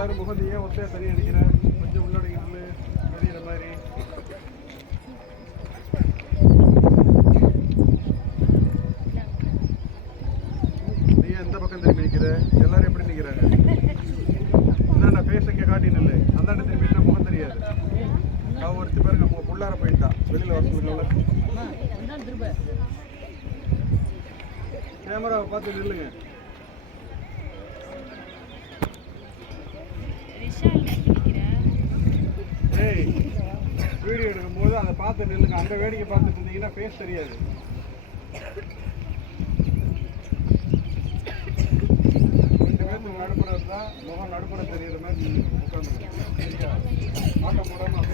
எல்லாரும் முகம் ஏன் ஒத்தையா தனியாக அடிக்கிற கொஞ்சம் உள்ளடங்கிட்டு தெரியுற மாதிரி. நீ எந்த பக்கம் திரும்பி நிற்கிற? எல்லாரும் எப்படி நிற்கிறாங்க? என்னடா ஃபேஸ் இங்கே காட்டி நில்லு. அந்தாண்ட திரும்பினா முகம் தெரியாது. அவன் ஒருத்தி பாருங்க உங்க புள்ளார போயிட்டான். வெளியில் வர சொல்லுங்கள. கேமராவை பார்த்து நில்லுங்க. ஏய் வீடியோ எடுக்கும்போது அதை பார்த்து நில்லுங்க. அந்த வேடிக்கை பார்த்துட்டு இருந்தீங்கன்னா ஃபேஸ் தெரியாது. ரெண்டு பேருக்கு நடுப்புற தான் முகம் நடுப்புற தெரியுற மாதிரி உட்காந்து சரியா ஆட்டம் போடாம